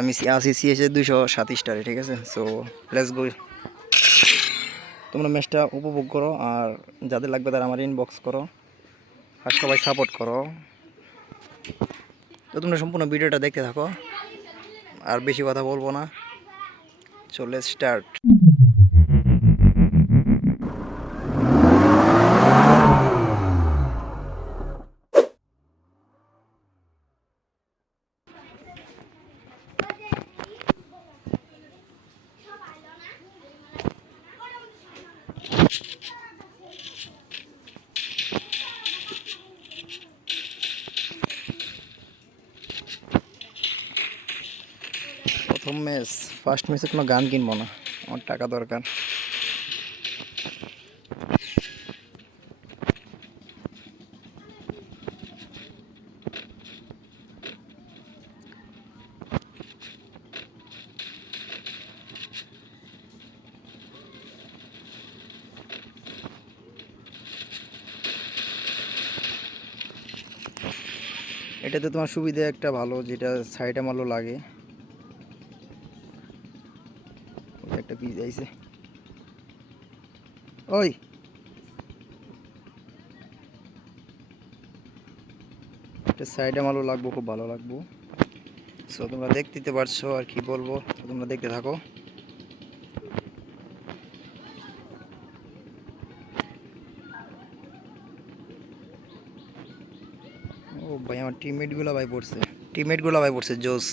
আমি আসি সিএসে 227 স্টারে, ঠিক আছে। So let's go. তোমরা ম্যাচটা উপভোগ করো, আর যাদের লাগবে তারা আমার ইনবক্স করো, আর সবাই সাপোর্ট করো। তো তোমরা সম্পূর্ণ ভিডিওটা দেখতে থাকো, আর বেশি কথা বলবো না। So let's start. প্রথম ম্যাচ, ফার্স্ট ম্যাচে কোনো গান কিনবো না, আমার টাকা দরকার। এটাতে তোমার সুবিধা একটা ভালো, যেটা সাইডে মারলো লাগে। একটা পিস আইছে, ওই একটা সাইডে মারলো লাগবো, খুব ভালো লাগবো। সো তোমরা দেখতে পারছো, আর কি বলবো, তোমরা দেখতে থাকো। ও ভাই, আমার টিমমেটগুলো ভাই পড়ছে জোস।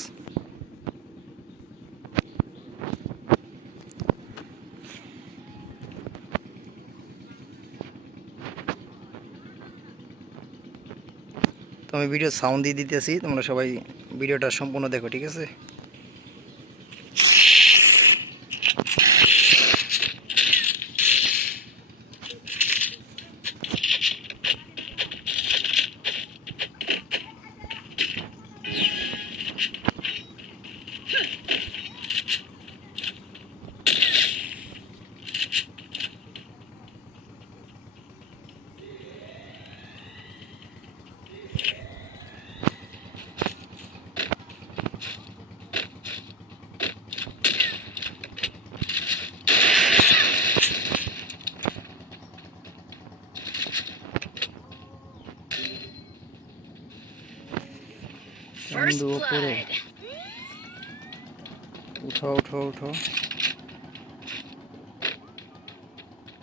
তো আমি ভিডিও সাউন্ড দিয়ে দিতেছি, তোমরা সবাই ভিডিওটা সম্পূর্ণ দেখো, ঠিক আছে। উপরে উঠো উঠো উঠো,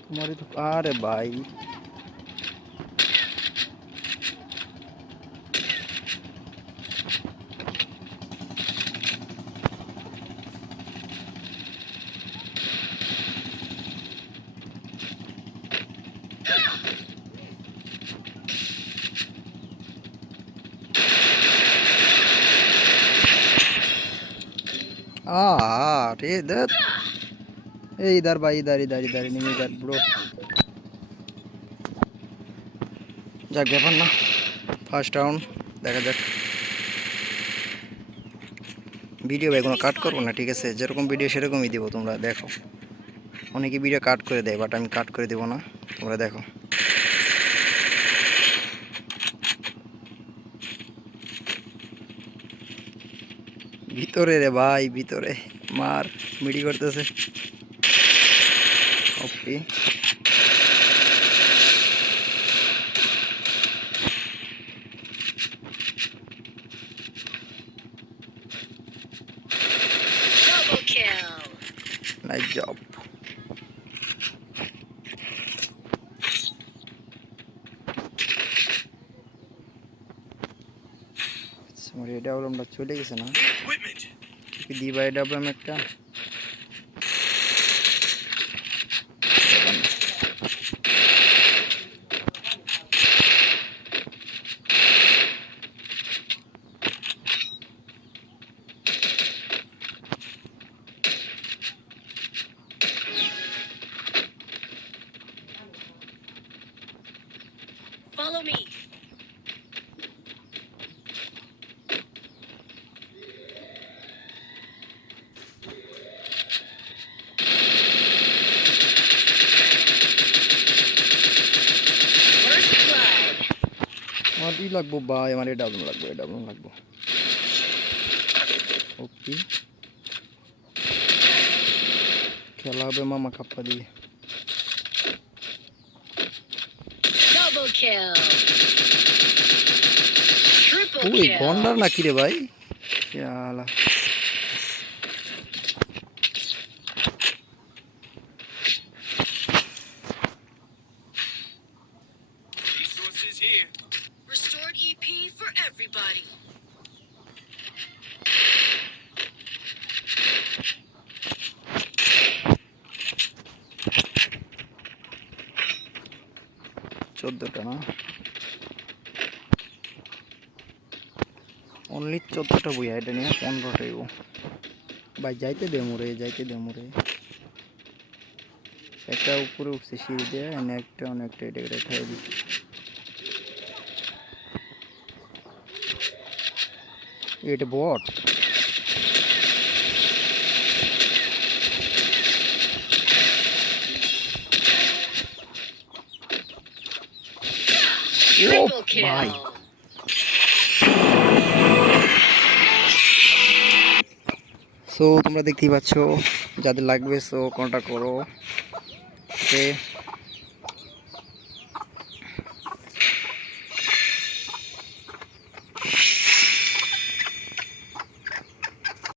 তোমারই তো। আরে ভাই, আরে দেখ, এই इधर भाई, इधर इधर इधर नहीं, इधर ब्रो। যাক, ব্যাপার না, ফার্স্ট রাউন্ড দেখা যাক। ভিডিও ভাই কোনো কাট করবো না, ঠিক আছে। যেরকম ভিডিও সেরকমই দিব, তোমরা দেখো। অনেকে ভিডিও কাট করে দেয়, বাট আমি কাট করে দেবো না, তোমরা দেখো। ভিতরে রে ভাই, ভিতরে মার, মিডি করতেছে। ওকে, নাইস জব। আমার এডাব্লিউএমটা চলে গেছে না, কি দিবা এডাব্লিউএম একটা। Follow me. First blood. আমার ই লাগবো ভাই, আমার এডাব্লিউএম লাগবো, এডাব্লিউএম লাগবো। ওকে, খেলা হবে মামা কাপ্পা দিয়ে। Double kill. Triple ওই kill. গন্ডার নাকি রে ভাই? শালা Resources here. Restored EP for everybody. চোদ্দটা না, অনলি 14টা বইয়া, এটা নিয়ে 15টাই ভাই। যাইতে দে মোরে, যাইতে দে মোরে। একটা উপরে উঠছে সিঁড়ি দিয়ে, একটা অনেকটা এটা এটা খাই দিচ্ছে। এটা বট। Triple ভাই kill. সো তোমরা দেখতেই পাচ্ছ, যাদের লাগবে সো কন্ট্যাক্ট করো। ওকে।